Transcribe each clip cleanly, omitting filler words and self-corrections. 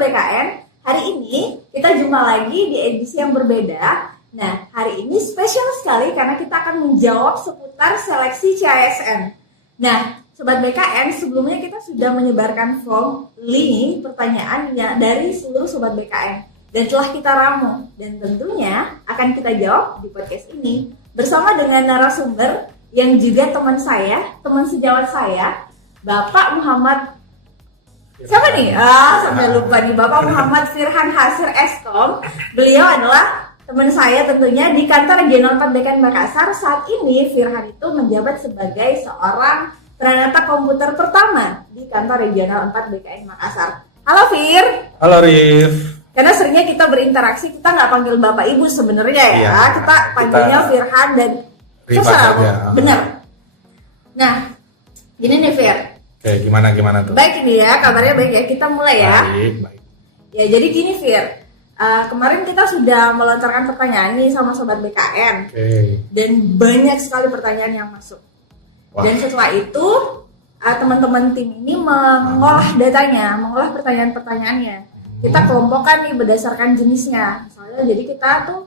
BKN, hari ini kita jumpa lagi di edisi yang berbeda. Nah, hari ini spesial sekali karena kita akan menjawab seputar seleksi CASN. Nah, Sobat BKN, sebelumnya kita sudah menyebarkan form link pertanyaan dari seluruh Sobat BKN. Dan telah kita ramu. Dan tentunya akan kita jawab di podcast ini bersama dengan narasumber yang juga teman saya, teman sejawat saya, Bapak Muhammad. Siapa nih? Sampai lupa nih, Bapak Muhammad Firhan Hasir Eskom. Beliau adalah teman saya tentunya di kantor Regional 4 BKN Makassar. Saat ini Firhan itu menjabat sebagai seorang penata komputer pertama di kantor Regional 4 BKN Makassar. Halo Fir. Halo Rif. Karena seringnya kita berinteraksi, kita nggak panggil Bapak Ibu sebenarnya ya. Iya, kita panggilnya Firhan dan benar. Nah, gini nih Fir. Oke, gimana tuh? Baik ini ya, kabarnya baik ya. Kita mulai ya. Baik. Ya, jadi gini Fir. Kemarin kita sudah melontarkan pertanyaan nih sama Sobat BKN. Oke. Dan banyak sekali pertanyaan yang masuk. Wah. Dan setelah itu teman-teman tim ini mengolah datanya, mengolah pertanyaan-pertanyaannya. Kita kelompokkan nih berdasarkan jenisnya. Misalnya jadi kita tuh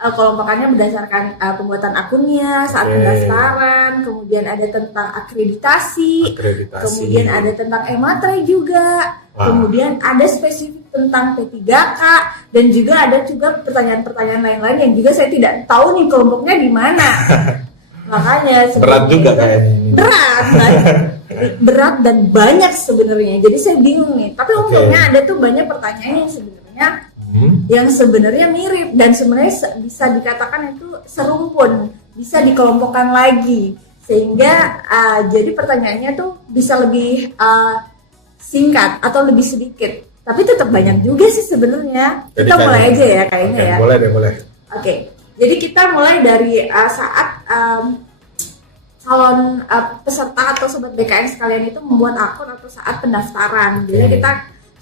kelompokannya berdasarkan pembuatan akunnya saat pendaftaran, kemudian ada tentang akreditasi, kemudian ada tentang e-materai juga, kemudian ada spesifik tentang P3K, dan juga ada pertanyaan-pertanyaan lain-lain yang juga saya tidak tahu nih kelompoknya di mana. Makanya berat juga kayaknya ini. Berat dan banyak sebenarnya. Jadi saya bingung nih. Tapi untungnya ada tuh banyak pertanyaan yang sebenarnya mirip dan sebenarnya bisa dikatakan itu serumpun, bisa dikelompokkan lagi sehingga jadi pertanyaannya tuh bisa lebih singkat atau lebih sedikit. Tapi tetap banyak juga sih sebenarnya. Kita mulai aja ya kayaknya ya. Boleh. Oke. Jadi kita mulai dari saat calon peserta atau Sobat BKN sekalian itu membuat akun atau saat pendaftaran. Jadi kita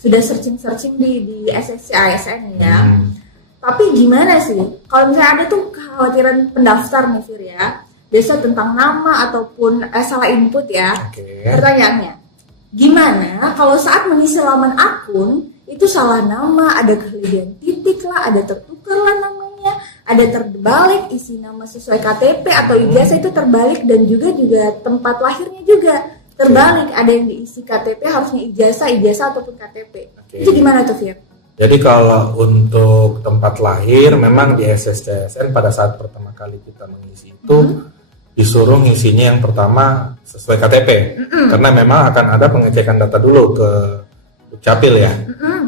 sudah searching di SSC ASN ya. Tapi gimana sih? Kalau misalnya ada tuh kekhawatiran pendaftar nih Fir ya, biasa tentang nama ataupun salah input ya. Pertanyaannya, gimana kalau saat mengisi laman akun itu salah nama, ada kelebihan titik lah, ada tertukar lah namanya, ada terbalik isi nama sesuai KTP atau ijazah itu terbalik, dan juga tempat lahirnya juga terbalik, ada yang diisi KTP harusnya ijazah ataupun KTP. Itu gimana tuh Fir? Jadi kalau untuk tempat lahir memang di SSCASN pada saat pertama kali kita mengisi itu disuruh ngisinya yang pertama sesuai KTP, karena memang akan ada pengecekan data dulu ke Dukcapil ya.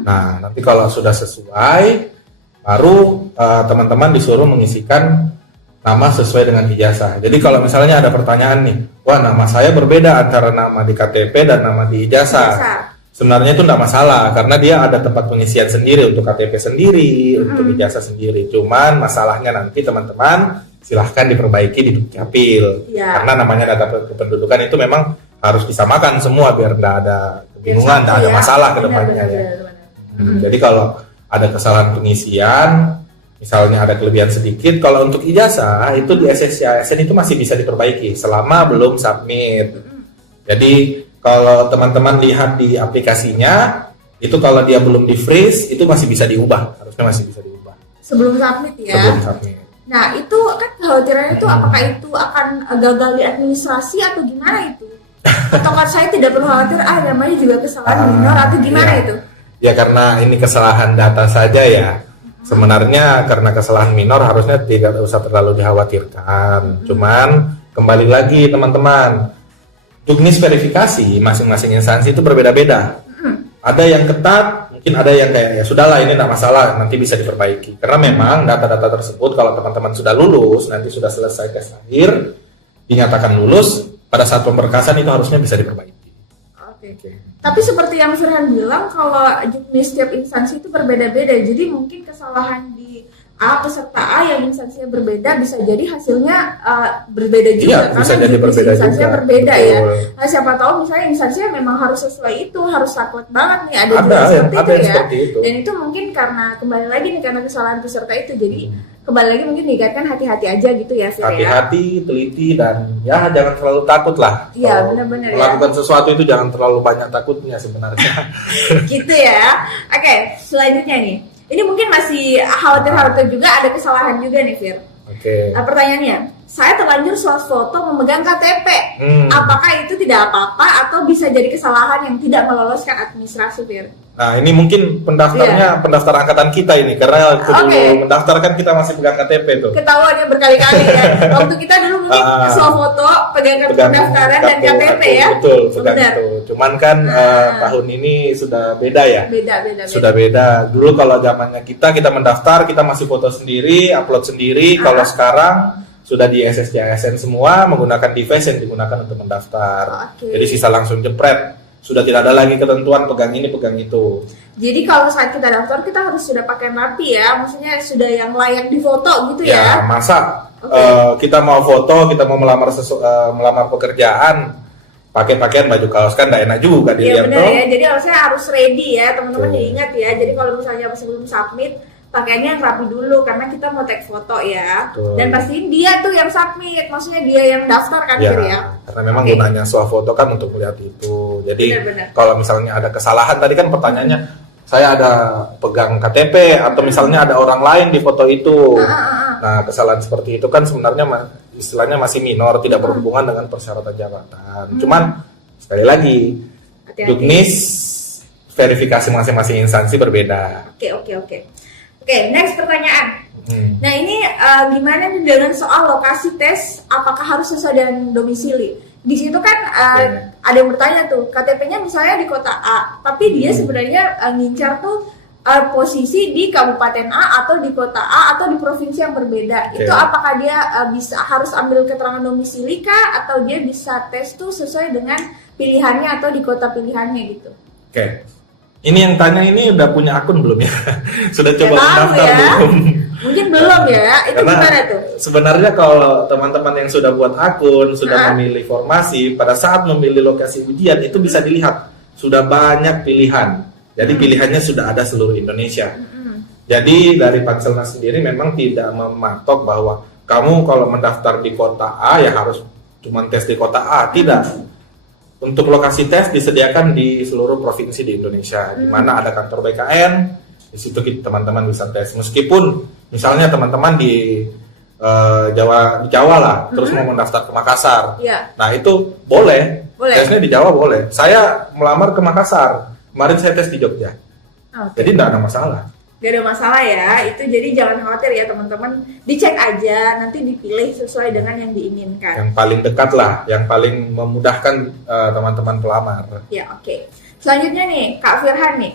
Nah nanti kalau sudah sesuai baru teman-teman disuruh mengisikan nama sesuai dengan ijazah. Jadi kalau misalnya ada pertanyaan nih, wah nama saya berbeda antara nama di KTP dan nama di ijazah. Sebenarnya itu tidak masalah karena dia ada tempat pengisian sendiri untuk KTP sendiri, untuk ijazah sendiri. Cuman masalahnya nanti teman-teman silahkan diperbaiki di Dukcapil. Karena namanya data kependudukan itu memang harus disamakan semua biar tidak ada kebingungan, tidak ada masalah ke depannya ya. Jadi kalau ada kesalahan pengisian, misalnya ada kelebihan sedikit, kalau untuk ijazah itu di SSC ASN itu masih bisa diperbaiki selama belum submit. Jadi kalau teman-teman lihat di aplikasinya, itu kalau dia belum di freeze itu masih bisa diubah, harusnya masih bisa diubah. Sebelum submit ya. Sebelum submit. Nah itu kan kekhawatirannya itu apakah itu akan gagal di administrasi atau gimana itu? Atau kan saya tidak perlu khawatir, namanya juga kesalahan minor atau gimana itu? Ya karena ini kesalahan data saja ya. Sebenarnya karena kesalahan minor harusnya tidak usah terlalu dikhawatirkan. Cuman kembali lagi teman-teman, juknis verifikasi masing-masing instansi itu berbeda-beda. Ada yang ketat, mungkin ada yang kayak ya sudahlah ini tidak masalah, nanti bisa diperbaiki. Karena memang data-data tersebut kalau teman-teman sudah lulus, nanti sudah selesai tes akhir, dinyatakan lulus, pada saat pemberkasan itu harusnya bisa diperbaiki. Tapi seperti yang Firhan bilang, kalau juknis setiap instansi itu berbeda-beda, jadi mungkin kesalahan di peserta A yang instansinya berbeda bisa jadi hasilnya berbeda juga, bisa karena jadi berbeda instansinya juga. berbeda. Betul. Ya. Nah siapa tahu misalnya instansinya memang harus sesuai itu, harus saklek banget nih, ada juga yang seperti itu ya. seperti itu. Dan itu mungkin karena kembali lagi nih karena kesalahan peserta itu, jadi kembali lagi mungkin diingatkan hati-hati aja gitu ya Fir ya. Hati-hati, teliti, dan ya jangan terlalu takut lah. Iya, Kalau benar-benar ya. melakukan sesuatu itu jangan terlalu banyak takutnya sebenarnya. Gitu ya. Oke, selanjutnya nih. Ini mungkin masih khawatir-khawatir juga, ada kesalahan juga nih Fir. Oke. Pertanyaannya, saya terlanjur swafoto memegang KTP. Apakah itu tidak apa-apa atau bisa jadi kesalahan yang tidak meloloskan administrasi Fir? Nah, ini mungkin pendaftar angkatan kita ini, karena waktu dulu mendaftarkan kita masih pegang KTP tuh. Ketahuan ya berkali-kali ya. Waktu kita dulu mungkin swafoto pegang kartu pendaftaran dan KTP ya. Betul, pegang itu. Cuman kan tahun ini sudah beda ya. Beda. Sudah beda. Dulu kalau zamannya kita mendaftar, kita masih foto sendiri, upload sendiri. Kalau sekarang sudah di SSCASN semua menggunakan device yang digunakan untuk mendaftar. Jadi sisa langsung jepret. Sudah tidak ada lagi ketentuan pegang ini, pegang itu. Jadi kalau saat kita daftar kita harus sudah pakai rapi ya, maksudnya sudah yang layak difoto gitu ya. Ya, masa kita mau foto, kita mau melamar pekerjaan, pakai pakaian baju kaos kan tidak enak juga dilihat. Iya benar ya, jadi harusnya harus ready ya teman-teman, diingat ya. Jadi kalau misalnya sebelum submit pakaiannya yang rapi dulu karena kita mau take foto ya. Dan pastiin dia tuh yang submit, maksudnya dia yang daftar kan ya. Karena memang gunanya swafoto kan untuk melihat itu. Jadi kalau misalnya ada kesalahan, tadi kan pertanyaannya saya ada pegang KTP atau misalnya ada orang lain di foto itu. Nah, kesalahan seperti itu kan sebenarnya istilahnya masih minor, tidak berhubungan dengan persyaratan jabatan. Cuman sekali lagi, Juknis verifikasi masing-masing instansi berbeda. Oke, next pertanyaan. Nah ini gimana nih dengan soal lokasi tes? Apakah harus sesuai dengan domisili? Di situ kan ada yang bertanya tuh, KTP-nya misalnya di kota A, tapi dia sebenarnya ngincar tuh posisi di kabupaten A atau di kota A atau di provinsi yang berbeda. Itu apakah dia bisa harus ambil keterangan domisili kah? Atau dia bisa tes tuh sesuai dengan pilihannya atau di kota pilihannya gitu? Ini yang tanya ini udah punya akun belum ya? Sudah coba mendaftar belum? Mungkin belum ya. Itu karena gimana tuh? Sebenarnya kalau teman-teman yang sudah buat akun, sudah memilih formasi, pada saat memilih lokasi ujian itu bisa dilihat sudah banyak pilihan. Jadi pilihannya sudah ada seluruh Indonesia. Jadi dari Panselnas sendiri memang tidak mematok bahwa kamu kalau mendaftar di kota A ya harus cuma tes di kota A. Tidak. Untuk lokasi tes disediakan di seluruh provinsi di Indonesia, di mana ada kantor BKN, di situ teman-teman bisa tes. Meskipun misalnya teman-teman di Jawa lah, terus mau mendaftar ke Makassar, nah itu boleh, tesnya di Jawa boleh. Saya melamar ke Makassar, kemarin saya tes di Jogja, jadi tidak ada masalah. Gak ada masalah ya, itu jadi jangan khawatir ya teman-teman, dicek aja, nanti dipilih sesuai dengan yang diinginkan. Yang paling dekat lah, yang paling memudahkan teman-teman pelamar. Ya oke. Selanjutnya nih, Kak Firhan nih,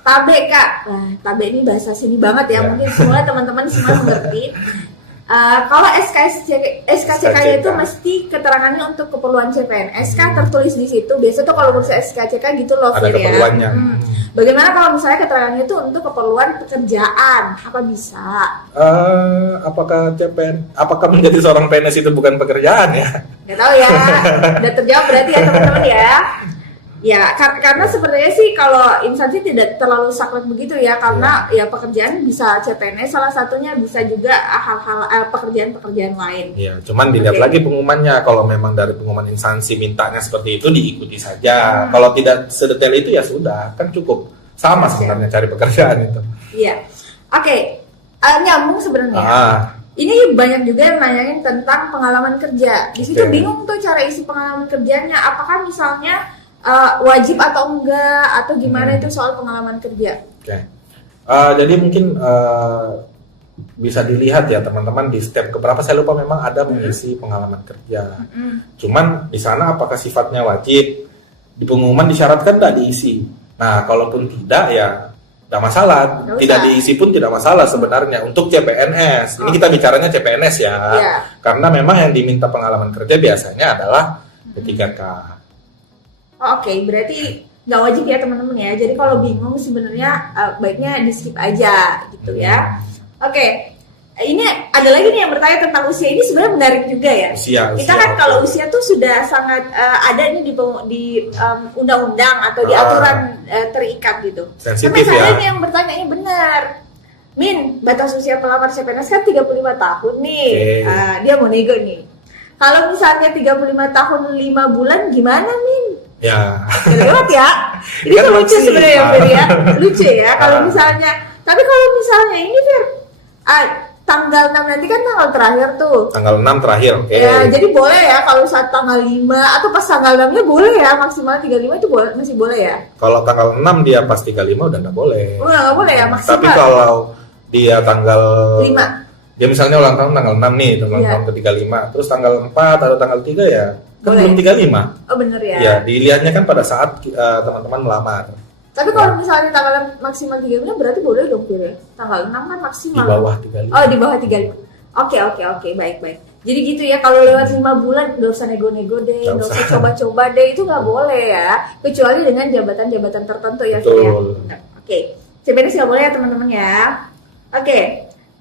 Tabe Kak, Tabe ini bahasa sini banget ya, mungkin semua teman-teman semua mengerti. Kalau SKCK itu mesti keterangannya untuk keperluan CPNS tertulis di situ. Biasa tuh kalau ngurus SKCK gitu loh, ada keperluannya. Bagaimana kalau misalnya keterangannya itu untuk keperluan pekerjaan? Apa bisa? Apakah menjadi seorang PNS itu bukan pekerjaan ya? Nggak tahu ya. Udah terjawab berarti ya teman-teman ya. Ya, karena sebenarnya sih kalau instansi tidak terlalu saklek begitu ya, karena ya pekerjaan bisa CPNS, salah satunya bisa juga hal-hal pekerjaan-pekerjaan lain. Iya, cuman dilihat lagi pengumumannya. Kalau memang dari pengumuman instansi mintanya seperti itu, diikuti saja. Kalau tidak sedetail itu ya sudah, kan cukup. Sama sebenarnya cari pekerjaan itu. Iya. Oke, nyambung sebenarnya. Ini banyak juga yang nanyain tentang pengalaman kerja. Di situ bingung tuh cara isi pengalaman kerjanya. Apakah misalnya wajib atau enggak atau gimana itu soal pengalaman kerja? Jadi mungkin bisa dilihat ya teman-teman di step keberapa saya lupa memang ada mengisi pengalaman kerja. Cuman di sana apakah sifatnya wajib? Di pengumuman disyaratkan tidak diisi. Nah, kalaupun tidak ya tidak masalah. Tidak diisi pun tidak masalah sebenarnya untuk CPNS. Ini kita bicaranya CPNS ya. Karena memang yang diminta pengalaman kerja biasanya adalah P3K. Oke, berarti nggak wajib ya teman-teman ya. Jadi kalau bingung sebenarnya baiknya di skip aja gitu ya. Oke, ini ada lagi nih yang bertanya tentang usia. Ini sebenarnya menarik juga ya. Kita kan kalau usia tuh sudah sangat ada nih di undang-undang atau di aturan terikat gitu. Sensitif tapi misalnya ya. Ini yang bertanya ini benar. Min, batas usia pelamar CPNS kan 35 tahun nih. Oke. Dia mau nego nih. Kalau misalnya 35 tahun 5 bulan gimana, Min? Ya. Lewat ya. Ini Kan tuh lucu maksimal. sebenarnya ya, Fir ya. Lucu ya kalau misalnya. Tapi kalau misalnya ini Fir, tanggal 6 nanti kan tanggal terakhir tuh. Tanggal 6 terakhir, oke. Ya, jadi boleh ya kalau saat tanggal 5 atau pas tanggal 6-nya boleh ya, maksimal 35 itu boleh, masih boleh ya. Kalau tanggal 6 dia pas 35 udah nggak boleh. Udah nggak boleh ya maksimal. Tapi kalau dia tanggal 5. dia misalnya ulang tahun tanggal 6 nih, tanggal Iya. tahun ke 35, terus tanggal 4 atau tanggal 3 ya kan Boleh. belum 35. Oh bener ya. Ya, dilihatnya kan pada saat teman-teman melamar. Tapi kalau misalnya tanggal maksimal 3 bulan berarti boleh dong Fir ya. Tanggal 6 kan Di maksimal. bawah 35. Oh, di bawah 35. Oke, baik. Jadi gitu ya, kalau lewat 5 bulan nggak usah nego-nego deh, Nggak nggak usah usah. coba-coba deh, itu nggak boleh ya, kecuali dengan jabatan-jabatan tertentu ya, Fir, ya. Betul. Nah, oke, CPNS nggak boleh ya teman-teman ya. Oke,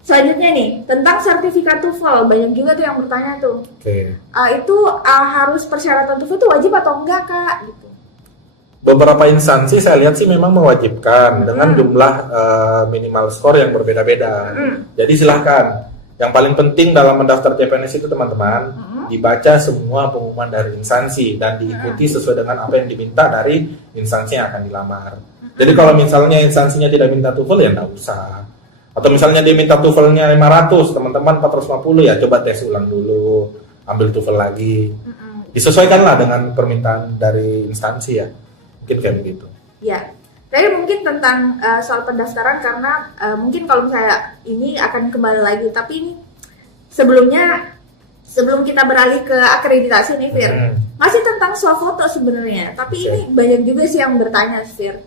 selanjutnya nih tentang sertifikat TOEFL, banyak juga tuh yang bertanya tuh, Oke. itu harus persyaratan TOEFL itu wajib atau enggak kak? Gitu. Beberapa instansi saya lihat sih memang mewajibkan dengan jumlah minimal skor yang berbeda-beda. Jadi silahkan. Yang paling penting dalam mendaftar CPNS itu teman-teman dibaca semua pengumuman dari instansi dan diikuti sesuai dengan apa yang diminta dari instansi yang akan dilamar. Jadi kalau misalnya instansinya tidak minta TOEFL ya nggak usah. Atau misalnya dia minta TOEFL-nya 500, teman-teman 450 ya coba tes ulang dulu, ambil TOEFL lagi. Disesuaikanlah dengan permintaan dari instansi ya. Mungkin kayak begitu. Ya, tadi mungkin tentang soal pendaftaran karena mungkin kalau misalnya ini akan kembali lagi, tapi ini sebelum kita beralih ke akreditasi nih Fir, masih tentang swafoto sebenarnya, tapi ini banyak juga sih yang bertanya Fir,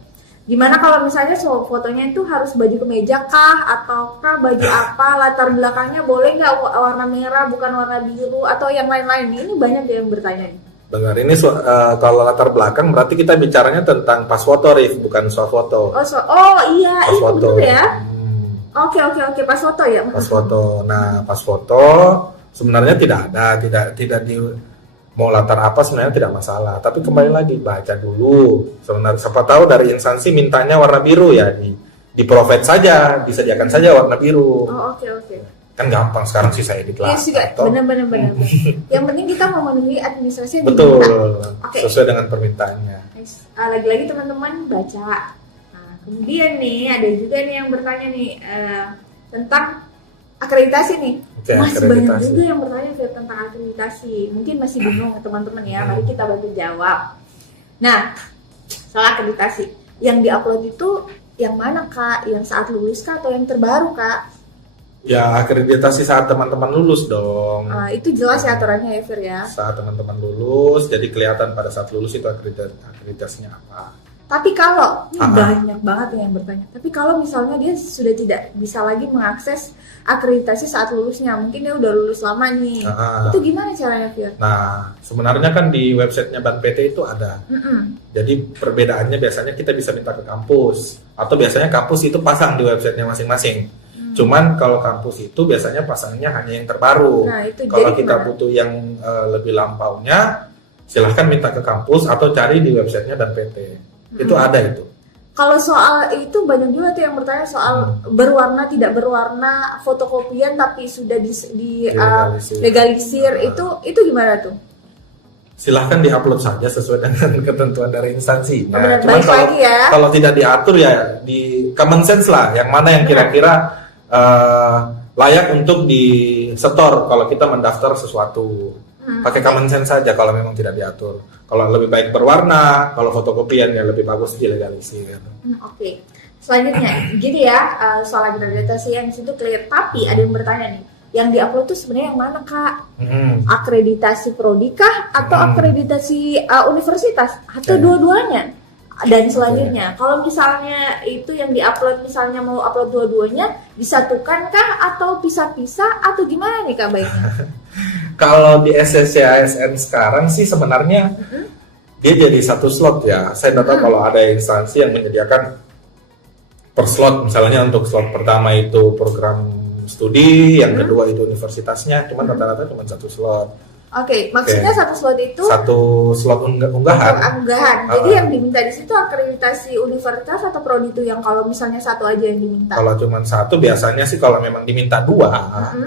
gimana kalau misalnya fotonya itu harus baju kemeja kah, ataukah baju apa, latar belakangnya boleh nggak warna merah bukan warna biru atau yang lain-lain, ini banyak yang bertanya nih. Benar, ini kalau latar belakang berarti kita bicaranya tentang pas foto, Rif, bukan swafoto. Oh iya, Pas itu foto. betul ya. Oke, pas foto ya. Pas foto. Nah, pas foto sebenarnya tidak ada, tidak di mau latar apa sebenarnya tidak masalah. Tapi kembali lagi baca dulu. Sebenarnya siapa tahu dari instansi mintanya warna biru ya di provide saja, disediakan saja warna biru. Oh, oke. Kan gampang sekarang sih saya edit lah. Iya sih, atau- benar. Yang penting kita memenuhi administrasi yang Betul, diminta. Oke. sesuai dengan permintaannya. Nice. Lagi-lagi teman-teman baca. Nah, kemudian nih ada juga nih yang bertanya nih tentang akreditasi nih. Oke, Masih banyak akreditasi. juga yang bertanya Fir, tentang akreditasi. Mungkin masih bingung teman-teman ya. Mari kita bantu jawab. Nah, soal akreditasi yang diupload itu yang mana kak? Yang saat lulus kak atau yang terbaru kak? Ya, akreditasi saat teman-teman lulus dong. Itu jelas ya aturannya ya Fir ya. Saat teman-teman lulus, jadi kelihatan pada saat lulus itu akreditasinya apa. Tapi kalau ini Aha. banyak banget yang bertanya. Tapi kalau misalnya dia sudah tidak bisa lagi mengakses akreditasi saat lulusnya, mungkin dia udah lulus lama nih. Aha. Itu gimana caranya, Fir? Nah, sebenarnya kan di websitenya Ban PT itu ada. Jadi perbedaannya biasanya kita bisa minta ke kampus, atau biasanya kampus itu pasang di websitenya masing-masing. Cuman kalau kampus itu biasanya pasangnya hanya yang terbaru. Nah, itu Kalau jadi kita gimana? butuh yang lebih lampaunya, silahkan minta ke kampus atau cari di websitenya Ban PT. Itu ada itu. Kalau soal itu banyak juga tuh yang bertanya soal berwarna tidak berwarna fotokopian tapi sudah Dilegalisir. legalisir. Itu gimana tuh? Silahkan diupload saja sesuai dengan ketentuan dari instansi. Oh, benar. Cuman Balik lagi ya. kalau tidak diatur ya di common sense lah, yang mana yang kira-kira layak untuk disetor kalau kita mendaftar sesuatu. Pakai common sense saja kalau memang tidak diatur. Kalau lebih baik berwarna, kalau fotokopian ya lebih bagus dilegalisir. Oke. Selanjutnya, gini ya, soal akreditasi yang situ clear. Tapi ada yang bertanya nih, yang diupload tuh sebenarnya yang mana kak? Akreditasi prodi kah atau akreditasi universitas atau dua-duanya? Dan selanjutnya, kalau misalnya itu yang diupload misalnya mau upload dua-duanya, disatukan kah atau pisah-pisah atau gimana nih kak baiknya? Kalau di SSCASN sekarang sih sebenarnya dia jadi satu slot ya. Saya tidak tahu kalau ada instansi yang menyediakan per slot, misalnya untuk slot pertama itu program studi, yang kedua itu universitasnya, cuman rata-rata cuma satu slot. Oke, maksudnya satu slot itu satu slot unggahan. Unggahan. Jadi yang diminta di situ akreditasi universitas atau prodi itu yang kalau misalnya satu aja yang diminta. Kalau cuma satu biasanya sih kalau memang diminta dua,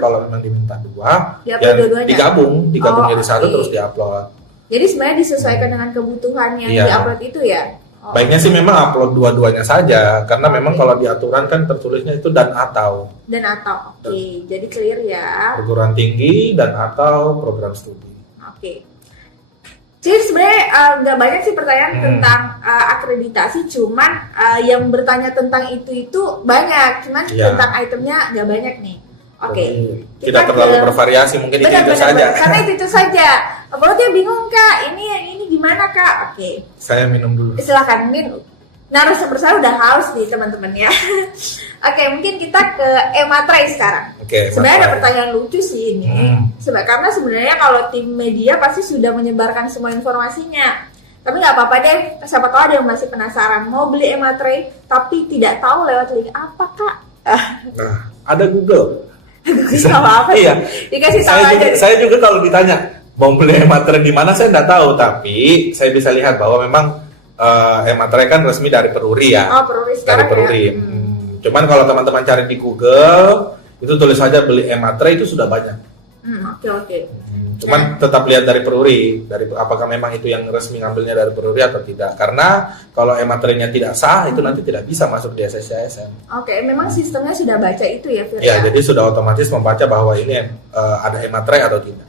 kalau memang diminta dua, ya digabung jadi satu terus diupload. Jadi sebenarnya disesuaikan dengan kebutuhan yang diupload itu ya. Baiknya sih memang upload dua-duanya saja, karena memang kalau di aturan kan tertulisnya itu dan atau. Oke. Jadi clear ya. Perguruan tinggi dan atau program studi. Oke. Jadi sebenarnya nggak banyak sih pertanyaan tentang akreditasi, cuman yang bertanya tentang itu banyak, cuman tentang itemnya nggak banyak nih. Oke. Tidak terlalu bervariasi, mungkin itu saja. Karena itu saja. Kalau dia bingung Kak, ini gimana Kak? Oke. Saya minum dulu. Silakan minum. Narasumber saya udah haus nih teman-teman ya. Oke, mungkin kita ke Ematrai sekarang. Sebenarnya ada pertanyaan lucu sih ini. Karena sebenarnya kalau tim media pasti sudah menyebarkan semua informasinya. Tapi nggak apa-apa deh, siapa tahu ada yang masih penasaran mau beli Ematrai tapi tidak tahu lewat link apa Kak? Nah, ada Google. Sama apa? Iya. Dikasih tahu aja. Saya juga kalau ditanya mau beli Ematrai di mana saya nggak tahu, tapi saya bisa lihat bahwa memang Ematrai kan resmi dari Peruri ya. Peruri dari Peruri. Ya? Cuman kalau teman-teman cari di Google itu tulis saja beli Ematrai itu sudah banyak. Oke. Cuman tetap lihat dari Peruri, dari apakah memang itu yang resmi ngambilnya dari Peruri atau tidak. Karena kalau Ematrainya tidak sah itu nanti tidak bisa masuk di SSCSN. Oke, memang sistemnya sudah baca itu ya, Fir? Ya, jadi sudah otomatis membaca bahwa ini ada Ematrai atau tidak.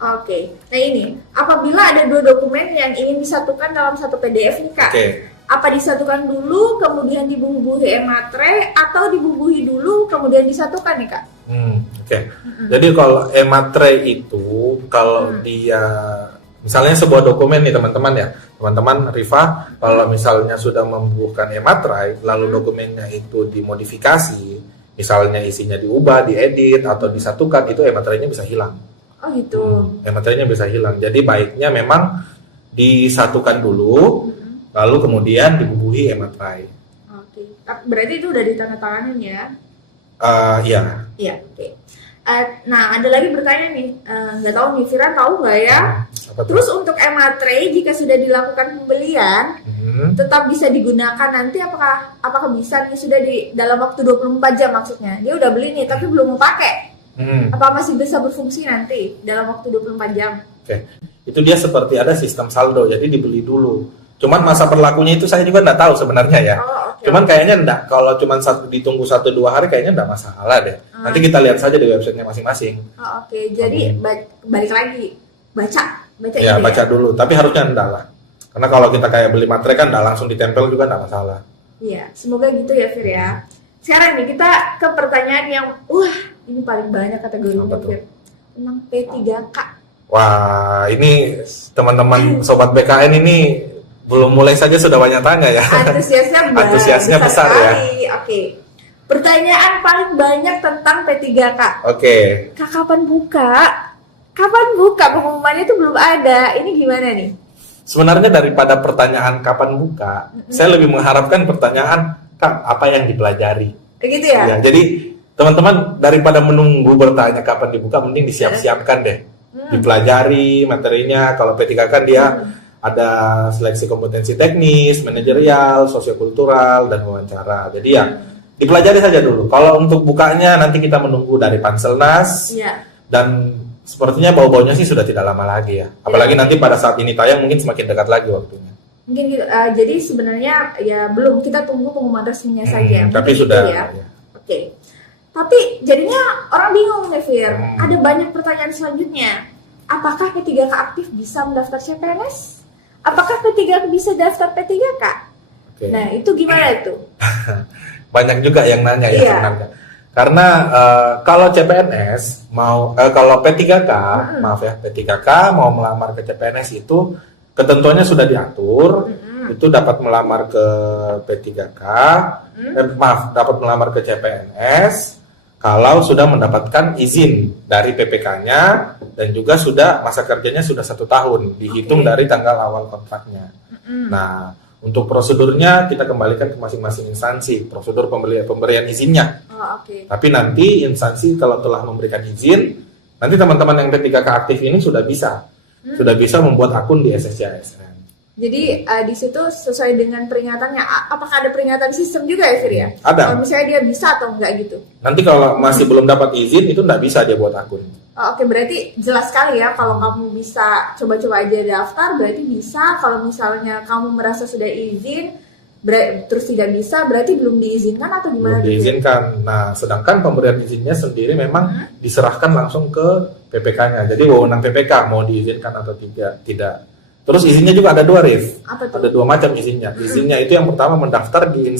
Oke, nah ini, apabila ada dua dokumen yang ingin disatukan dalam satu PDF nih Kak, apa disatukan dulu kemudian dibubuhi Ematrai atau dibubuhi dulu kemudian disatukan nih Kak? Jadi kalau Ematrai itu kalau dia misalnya sebuah dokumen nih teman-teman Rifa, kalau misalnya sudah membubuhkan Ematrai lalu dokumennya itu dimodifikasi, misalnya isinya diubah, diedit atau disatukan, itu Ematrainya bisa hilang. Oh gitu. Ematrainya bisa hilang. Jadi baiknya memang disatukan dulu, lalu kemudian dibubuhi Ematrai. Oke. Berarti itu udah ditandatanganin ya? Iya. Iya. Oke. Nah ada lagi bertanya nih, nggak tahu nih Fira tahu nggak ya? Terus untuk Ematrai jika sudah dilakukan pembelian, tetap bisa digunakan nanti apakah bisa nih sudah di dalam waktu 24 jam maksudnya? Dia udah beli nih tapi belum mau pakai. Apa masih bisa berfungsi nanti dalam waktu 24 jam? Itu dia seperti ada sistem saldo, jadi dibeli dulu. Cuman masa berlakunya itu saya juga nggak tahu sebenarnya ya. Cuman kayaknya enggak, kalau cuman ditunggu 1-2 hari kayaknya enggak masalah deh. Nanti kita lihat saja di websitenya masing-masing. Jadi balik lagi, baca ya, baca dulu, tapi harusnya enggak lah. Karena kalau kita kayak beli Matrai kan enggak langsung ditempel juga enggak masalah. Iya, semoga gitu ya Fir ya. Sekarang nih kita ke pertanyaan yang ini paling banyak kategorinya Fir. Tentang P3K. Wah, ini teman-teman sobat BKN ini belum mulai saja sudah banyak tanya ya. Antusiasnya besar ya. Oke. Pertanyaan paling banyak tentang P3K. Kak, kapan buka? Pengumumannya itu belum ada. Ini gimana nih? Sebenarnya daripada pertanyaan kapan buka, saya lebih mengharapkan pertanyaan Kak, apa yang dipelajari? Gitu ya? Jadi teman-teman daripada menunggu bertanya kapan dibuka, mending disiap-siapkan deh. Dipelajari materinya. Kalau P3K kan dia ada seleksi kompetensi teknis, manajerial, sosiokultural, dan wawancara. Jadi ya dipelajari saja dulu. Kalau untuk bukanya nanti kita menunggu dari Panselnas. Dan sepertinya bau-baunya sih sudah tidak lama lagi ya. Apalagi nanti pada saat ini tayang mungkin semakin dekat lagi waktunya. Mungkin gitu. Jadi sebenarnya ya belum, kita tunggu pengumuman resminya saja. Tapi sudah. Ya. Oke. Tapi jadinya orang bingung nih Fir. Ada banyak pertanyaan selanjutnya. Apakah P3K aktif bisa mendaftar CPNS? Apakah P3K bisa daftar P3K? Nah itu gimana itu? Banyak juga yang nanya ya sebenarnya. Karena kalau CPNS kalau P3K, maaf ya, P3K mau melamar ke CPNS itu ketentuannya sudah diatur. Itu dapat melamar ke P3K, dapat melamar ke CPNS kalau sudah mendapatkan izin dari PPK-nya dan juga sudah masa kerjanya sudah 1 tahun dihitung dari tanggal awal kontraknya. Nah, untuk prosedurnya kita kembalikan ke masing-masing instansi prosedur pemberian izinnya. Tapi nanti instansi kalau telah memberikan izin Nanti teman-teman yang P3K aktif ini sudah bisa membuat akun di SSCASN. Jadi di situ sesuai dengan peringatannya. Apakah ada peringatan sistem juga ya, Fir ya? Ada. Kalau misalnya dia bisa atau enggak gitu? Nanti kalau masih belum dapat izin itu nggak bisa dia buat akun. Oke, berarti jelas sekali ya kalau kamu bisa coba-coba aja daftar, berarti bisa. Kalau misalnya kamu merasa sudah izin, terus tidak bisa, berarti belum diizinkan atau gimana? Belum diizinkan. Nah, sedangkan pemberian izinnya sendiri memang diserahkan langsung ke PPK-nya. Jadi wewenang PPK mau diizinkan atau tidak. Terus izinnya juga ada 2, Rif. Ada 2 macam izinnya. Izinnya itu yang pertama mendaftar di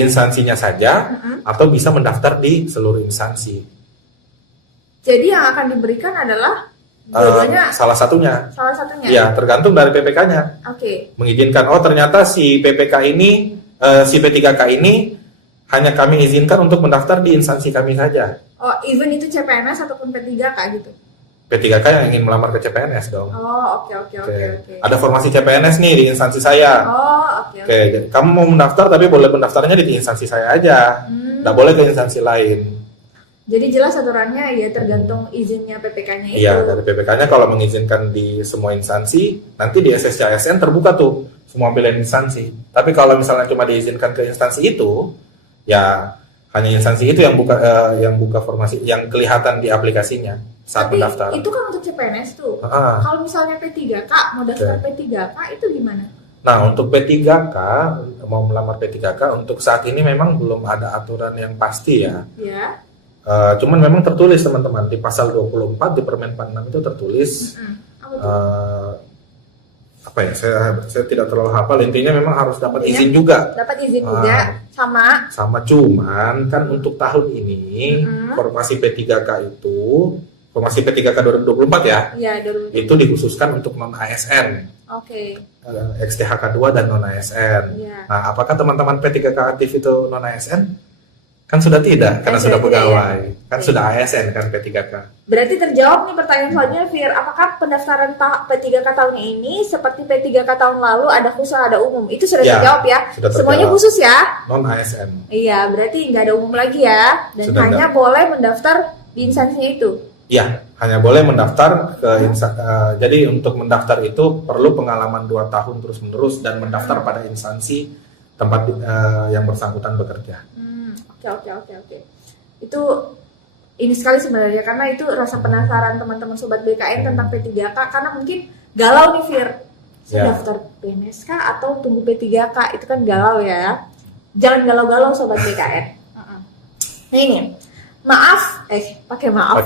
instansinya saja, atau bisa mendaftar di seluruh instansi. Jadi yang akan diberikan adalah dua-duanya? Salah satunya. Salah satunya? Ya, tergantung dari PPK-nya. Oke. Mengizinkan, ternyata si PPK ini, si P3K ini hanya kami izinkan untuk mendaftar di instansi kami saja. Oh, even itu CPNS ataupun P3K gitu? P3K yang ingin melamar ke CPNS dong. Oh, oke. Ada formasi CPNS nih di instansi saya. Oh, oke. Jadi kamu mau mendaftar tapi boleh mendaftarnya di instansi saya aja. Nggak boleh ke instansi lain. Jadi jelas aturannya ya tergantung izinnya PPK-nya itu. Iya, dari PPK-nya kalau mengizinkan di semua instansi, nanti di SSCASN terbuka tuh semua pilihan instansi. Tapi kalau misalnya cuma diizinkan ke instansi itu, ya hanya instansi itu yang buka formasi yang kelihatan di aplikasinya saat mendaftar. Itu kan untuk CPNS tuh. Kalau misalnya P3K mau daftar P3K itu gimana? Nah, untuk P3K mau melamar P3K untuk saat ini memang belum ada aturan yang pasti ya. Ya. Cuman memang tertulis teman-teman di pasal 24 di Permen 46 itu tertulis apa ya, saya tidak terlalu hafal, intinya memang harus dapat izin juga. Dapat izin juga sama cuman kan untuk tahun ini formasi P3K itu formasi P3K 2024 ya. Iya, 2024. Itu dikhususkan untuk non ASN. Oke. XTHK 2 dan non ASN. Ya. Nah, apakah teman-teman P3K aktif itu non ASN? Kan sudah tidak, karena sudah pegawai. Kan sudah ASN kan P3K. Berarti terjawab nih pertanyaan selanjutnya, Fir. Apakah pendaftaran P3K tahun ini seperti P3K tahun lalu ada khusus ada umum? Itu sudah terjawab ya? Sudah semuanya khusus ya? Non ASN. Iya, berarti nggak ada umum lagi ya? Dan sudah hanya boleh mendaftar di instansinya itu? Iya, hanya boleh mendaftar ke jadi untuk mendaftar itu perlu pengalaman 2 tahun terus-menerus dan mendaftar pada instansi tempat yang bersangkutan bekerja. Oke. Itu ini sekali sebenarnya karena itu rasa penasaran teman-teman sobat BKN tentang P3K karena mungkin galau nih, Fir. Saya daftar PNS kah atau tunggu P3K? Itu kan galau ya. Jangan galau-galau sobat BKN. Nah ini, pakai maaf.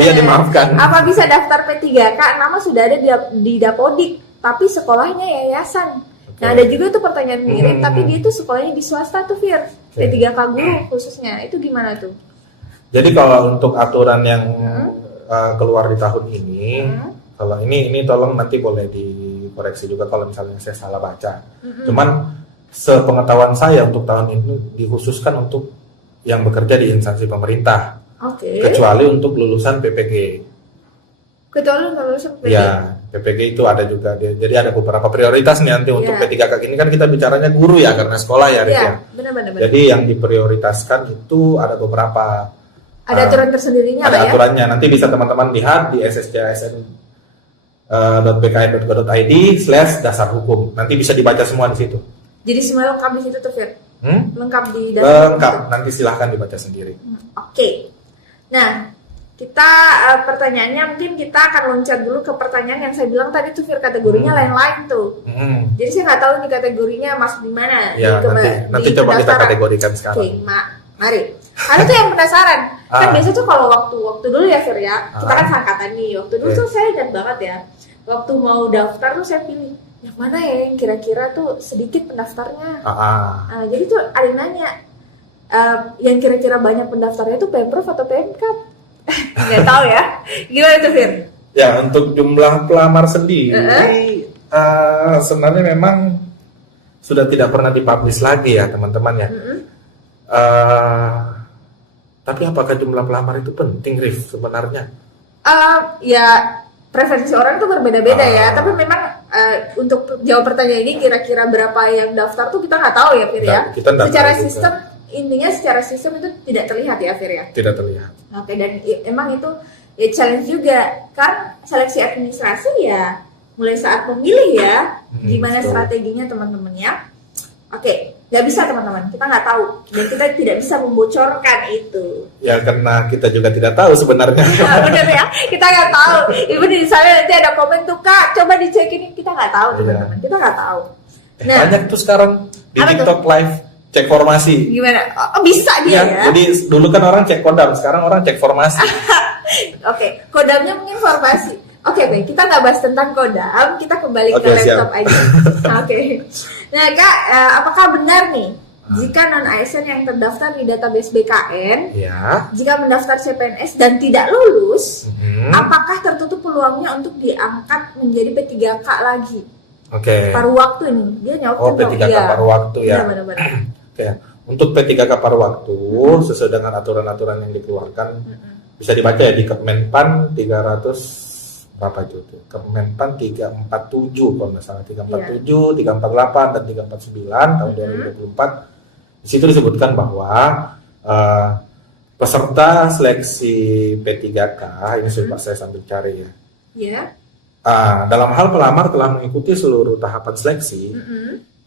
Iya, dimaafkan. Apa bisa daftar P3K? Nama sudah ada di Dapodik, tapi sekolahnya yayasan. Nah, ada juga tuh pertanyaan mirip, tapi dia tuh sekolahnya di swasta tuh, Fir. P3K guru khususnya. Itu gimana tuh? Jadi kalau untuk aturan yang keluar di tahun ini, kalau ini tolong nanti boleh dikoreksi juga kalau misalnya saya salah baca. Cuman sepengetahuan saya untuk tahun ini dikhususkan untuk yang bekerja di instansi pemerintah. Kecuali untuk lulusan PPG. Ya, PPG itu ada juga. Jadi ada beberapa prioritas nih nanti untuk P3K ini kan kita bicaranya guru ya karena sekolah ya, Rif, ya. Benar. Jadi yang diprioritaskan itu ada beberapa. Ada aturan tersendirinya, ada aturannya. Nanti bisa teman-teman lihat di sscsn.bkn.go.id/dasar hukum. Nanti bisa dibaca semua di situ. Jadi semua lengkap di situ tuh, Fir? Lengkap di dasar. Lengkap. Nanti silahkan dibaca sendiri. Oke. Nah, kita pertanyaannya mungkin kita akan loncat dulu ke pertanyaan yang saya bilang tadi tuh, Fir, kategorinya lain-lain tuh. Jadi saya nggak tahu nih kategorinya masuk di mana. Ya, nanti coba kita kategorikan sekarang. Oke, mari. Ada tuh yang penasaran. Kan biasa tuh kalau waktu dulu ya, Fir ya. Kita kan sangkatan nih. Waktu dulu tuh saya ingat banget ya. Waktu mau daftar tuh saya pilih yang mana ya yang kira-kira tuh sedikit pendaftarnya. Jadi tuh ada yang nanya yang kira-kira banyak pendaftarnya tuh Pemprov atau Pemkab? Nggak tahu ya. Gimana tuh, Fir? Ya, untuk jumlah pelamar sendiri sebenarnya memang sudah tidak pernah dipublish lagi ya teman-teman ya. Tapi apakah jumlah pelamar itu penting, Rif, sebenarnya? Ya preferensi orang tuh berbeda-beda ya. Tapi memang untuk jawab pertanyaan ini kira-kira berapa yang daftar tuh kita nggak tahu ya, Fir ya. Secara sistem intinya secara sistem itu tidak terlihat ya, Fir ya? Tidak terlihat. Oke, dan emang itu ya challenge juga kan, seleksi administrasi ya mulai saat pemilih ya. Gimana betul. strateginya teman-teman ya? Oke, nggak bisa teman-teman, kita nggak tahu dan kita tidak bisa membocorkan itu. Ya karena kita juga tidak tahu sebenarnya. Nah, bener ya, kita nggak tahu. Ibu di sana nanti ada komen tuh, Kak, coba dicek ini, kita nggak tahu teman-teman, kita nggak tahu. Nah, Banyak tuh sekarang di apa TikTok live cek formasi. gimana? Oh, bisa dia ya? Jadi dulu kan orang cek kodam, sekarang orang cek formasi. Oke, kodamnya mungkin formasi. Oke, baik, kita nggak bahas tentang kodam, kita kembali ke Oke, laptop siap. aja. Oke. Nah, Kak, apakah benar nih jika non-ASN yang terdaftar di database BKN, Ya. jika mendaftar CPNS dan tidak lulus, Mhm. apakah tertutup peluangnya untuk diangkat menjadi P3K lagi? Oke. Paruh waktu nih, dia nyaut Oh, P3K paruh waktu ya. Benar-benar. Oke. Untuk P3K paruh waktu sesuai dengan aturan-aturan yang dikeluarkan bisa dibaca ya di Kemenpan 300 berapa itu tuh? Kemenpan 347 kalau nggak salah, 347, 348 dan 349 tahun 2024. Di situ disebutkan bahwa peserta seleksi P3K ini coba saya sambil cari ya. Ya. Dalam hal pelamar telah mengikuti seluruh tahapan seleksi,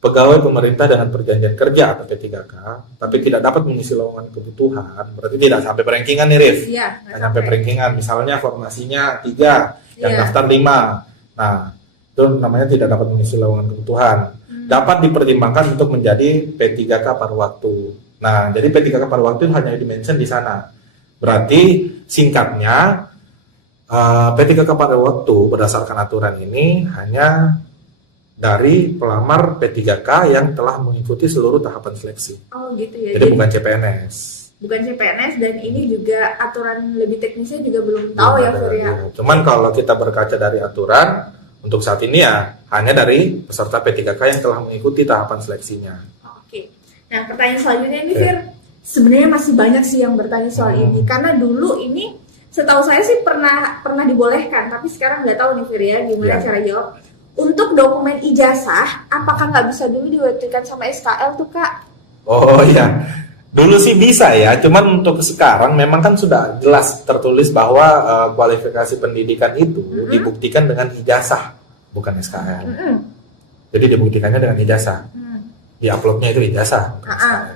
pegawai pemerintah dengan perjanjian kerja atau P3K, tapi tidak dapat mengisi lowongan kebutuhan, berarti tidak sampai perankingan nih, Rif. Iya, Tidak sampai perankingan, misalnya formasinya 3, yang Iya. daftar 5. Nah, itu namanya tidak dapat mengisi lowongan kebutuhan. Dapat dipertimbangkan untuk menjadi P3K paruh waktu. Nah, jadi P3K paruh waktu hanya dimention di sana. Berarti singkatnya P3K paruh waktu berdasarkan aturan ini hanya dari pelamar P3K yang telah mengikuti seluruh tahapan seleksi. Oh, gitu ya. Jadi bukan CPNS. Bukan CPNS dan ini juga aturan lebih teknisnya juga belum tahu ya, Fir ya. Cuman kalau kita berkaca dari aturan, untuk saat ini ya hanya dari peserta P3K yang telah mengikuti tahapan seleksinya. Oke. Nah, pertanyaan selanjutnya ini, Fir, sebenarnya masih banyak sih yang bertanya soal ini karena dulu ini setahu saya sih pernah dibolehkan, tapi sekarang nggak tahu nih, Fir ya, gimana Ya. cara jawab. Untuk dokumen ijazah, apakah nggak bisa dulu diwetulkan sama SKL tuh, Kak? Oh iya, dulu sih bisa ya, cuman untuk sekarang memang kan sudah jelas tertulis bahwa kualifikasi pendidikan itu dibuktikan dengan ijazah, bukan SKL. Jadi dibuktikannya dengan ijazah. Di-uploadnya itu ijazah, bukan SKL.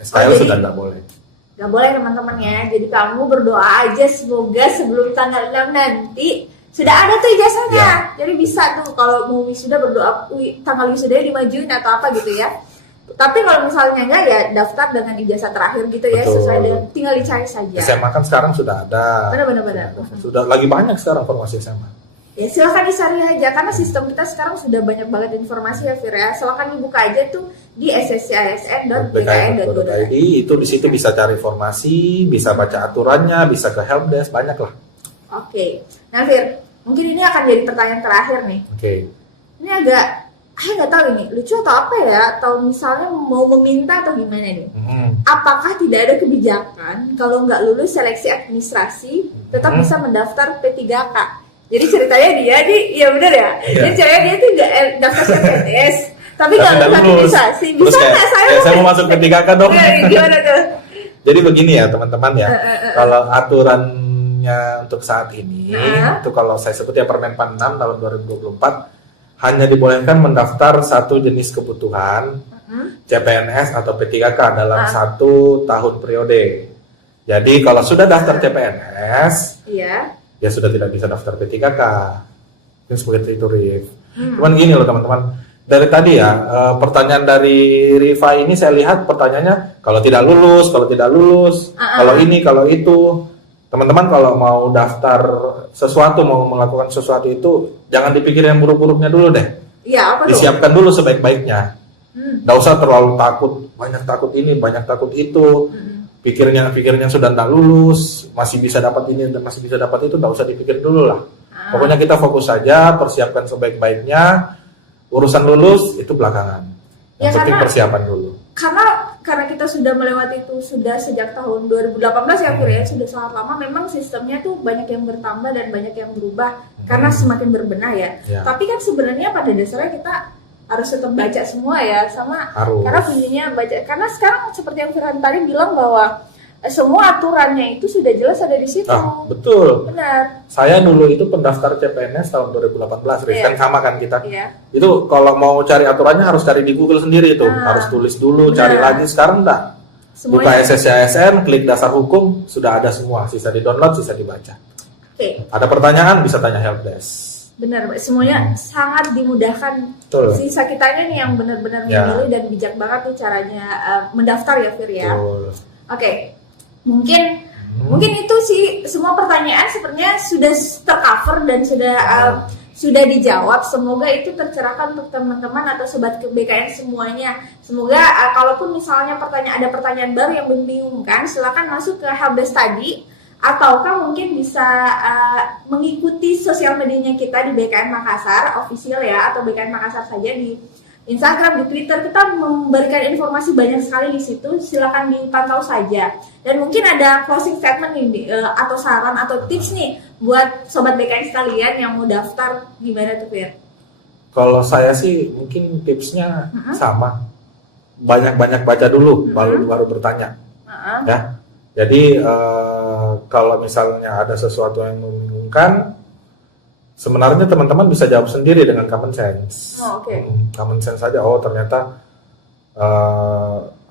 SKL jadi sudah nggak boleh. Nggak boleh teman-teman ya. Jadi kamu berdoa aja semoga sebelum tanggal 6 nanti sudah ada tuh ijazahnya. Ya. Jadi bisa tuh kalau mau wisuda berdoa tanggal wisudanya dimajuin atau apa gitu ya. Tapi kalau misalnya enggak ya daftar dengan ijazah terakhir gitu ya. Betul. Sesuai dengan tinggal dicari saja. SMA kan sekarang sudah ada. Benar. Sudah lagi banyak sekarang formasi SMA. Ya silakan dicari aja karena sistem kita sekarang sudah banyak banget informasi ya, Fir ya. Silakan dibuka aja tuh di sscisn.bkn.go.id. Itu di situ bisa cari informasi, bisa baca aturannya, bisa ke helpdesk, banyak lah. Oke. Nah, Fir, mungkin ini akan jadi pertanyaan terakhir nih. Oke. Ini agak, saya nggak tahu ini lucu atau apa ya, atau misalnya mau meminta atau gimana nih? Apakah tidak ada kebijakan kalau nggak lulus seleksi administrasi tetap bisa mendaftar P3K? Jadi ceritanya dia iya benar ya. Jadi ceritanya dia tuh nggak daftar CPNS, tapi nggak lulus administrasi. Bisa nggak saya mau masuk P3K dong? Gimana tuh? Jadi begini ya teman-teman ya, kalau aturannya untuk saat ini, itu kalau saya sebut ya Permenpan 6 tahun 2024, hanya dibolehkan mendaftar satu jenis kebutuhan CPNS atau P3K dalam 1 tahun periode. Jadi kalau sudah daftar CPNS, ya sudah tidak bisa daftar P3K. Itu seperti itu, Rif. Cuman gini loh teman-teman, dari tadi ya pertanyaan dari Rifa ini saya lihat pertanyaannya kalau tidak lulus, kalau ini, kalau itu. Teman-teman kalau mau daftar sesuatu, mau melakukan sesuatu itu jangan dipikir yang buruk-buruknya dulu deh. Iya, apa tuh? Disiapkan dulu sebaik-baiknya. Nggak usah terlalu takut, banyak takut ini, banyak takut itu. Pikirnya sudah nggak lulus, masih bisa dapat ini dan masih bisa dapat itu, nggak usah dipikir dulu lah. Pokoknya kita fokus saja, persiapkan sebaik-baiknya. Urusan lulus itu belakangan. Yang penting persiapan dulu. Karena kita sudah melewati itu sudah sejak tahun 2018 ya, Fir ya, sudah sangat lama. Memang sistemnya tuh banyak yang bertambah dan banyak yang berubah karena semakin berbenah ya. Tapi kan sebenarnya pada dasarnya kita harus tetap baca semua ya, sama Harus. karena kuncinya baca. Karena sekarang seperti yang Firhan tadi bilang bahwa semua aturannya itu sudah jelas ada di situ. Betul. Benar. Saya dulu itu pendaftar CPNS tahun 2018, Riz. Iya. Kan sama kan kita. Iya. Itu kalau mau cari aturannya harus cari di Google sendiri itu, Nah, harus tulis dulu, benar. cari lagi. Sekarang enggak. Buka Semuanya. SSCSN, klik dasar hukum, sudah ada semua, sisa di download, sisa dibaca. Oke, Ada pertanyaan bisa tanya helpdesk. benar. Semuanya sangat dimudahkan. Betul. Sisa kitanya nih yang benar-benar Ya. memilih dan bijak banget nih caranya mendaftar ya, Fir ya. Betul. Oke, mungkin itu sih semua pertanyaan sebenarnya sudah tercover dan sudah dijawab. Semoga itu tercerahkan untuk teman-teman atau sobat BKN semuanya. Semoga kalaupun misalnya ada pertanyaan baru yang membingungkan, silakan masuk ke helpdesk tadi, ataukah mungkin bisa mengikuti sosial medianya kita di BKN Makassar official ya, atau BKN Makassar saja di Instagram, di Twitter. Kita memberikan informasi banyak sekali di situ. Silakan dipantau saja. Dan mungkin ada closing statement nih, atau saran atau tips nih buat sobat BKN sekalian yang mau daftar, gimana tuh, Fir? Kalau saya sih mungkin tipsnya sama. Banyak-banyak baca dulu, baru bertanya. Ya. Jadi kalau misalnya ada sesuatu yang membingungkan, sebenarnya teman-teman bisa jawab sendiri dengan common sense. Oh, oke. Common sense saja. Oh, ternyata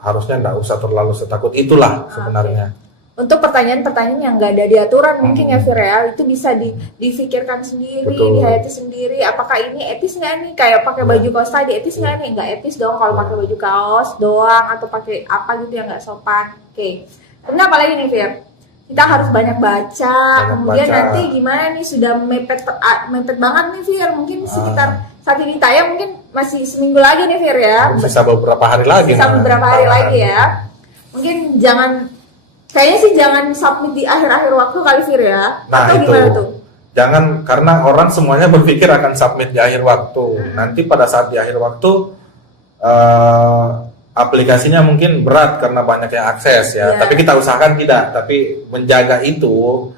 harusnya nggak usah terlalu setakut itulah sebenarnya. Untuk pertanyaan-pertanyaan yang nggak ada di aturan mungkin ya, Fir ya, itu bisa difikirkan sendiri, Betul. dihayati sendiri. Apakah ini etis nggak nih? Kayak pakai baju kaos tadi, etis nggak nih? Nggak etis dong kalau pakai baju kaos doang atau pakai apa gitu yang nggak sopan. Oke. Kemudian apa lagi nih, Fir? Kita harus banyak baca. Kemudian baca. nanti gimana nih, sudah mepet banget nih, Fir. Mungkin sekitar saat ini tayang mungkin masih seminggu lagi nih, Fir ya. Bisa beberapa hari lagi. Bisa beberapa hari lagi ya. Mungkin kayaknya sih jangan submit di akhir-akhir waktu kali, Fir ya. Nah, Atau itu. gimana tuh? Jangan, karena orang semuanya berpikir akan submit di akhir waktu. Nanti pada saat di akhir waktu aplikasinya mungkin berat karena banyak yang akses ya. Iya. Tapi kita usahakan tidak. Tapi menjaga itu,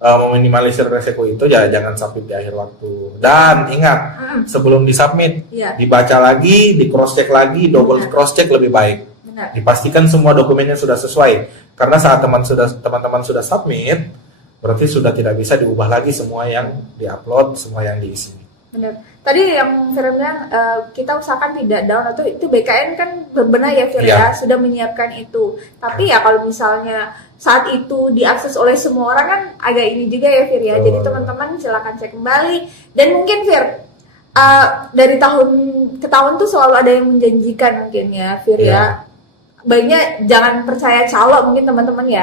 meminimalisir resiko itu ya, jangan submit di akhir waktu. Dan ingat, sebelum disubmit, Iya. dibaca lagi, di cross check lagi, double Benar. cross check lebih baik. Benar. Dipastikan semua dokumennya sudah sesuai. Karena saat teman-teman sudah submit, berarti sudah tidak bisa diubah lagi semua yang diupload, semua yang diisi. Benar. Tadi yang Fir bilang kita usahakan tidak down, atau itu BKN kan bebenah ya, Fir Iya. ya, sudah menyiapkan itu. Tapi ya kalau misalnya saat itu diakses oleh semua orang kan agak ini juga ya, Fir ya. Jadi teman-teman silakan cek kembali. Dan mungkin, Fir, dari tahun ke tahun tuh selalu ada yang menjanjikan mungkin ya, Fir Iya. ya. Baiknya jangan percaya calo mungkin teman-teman ya.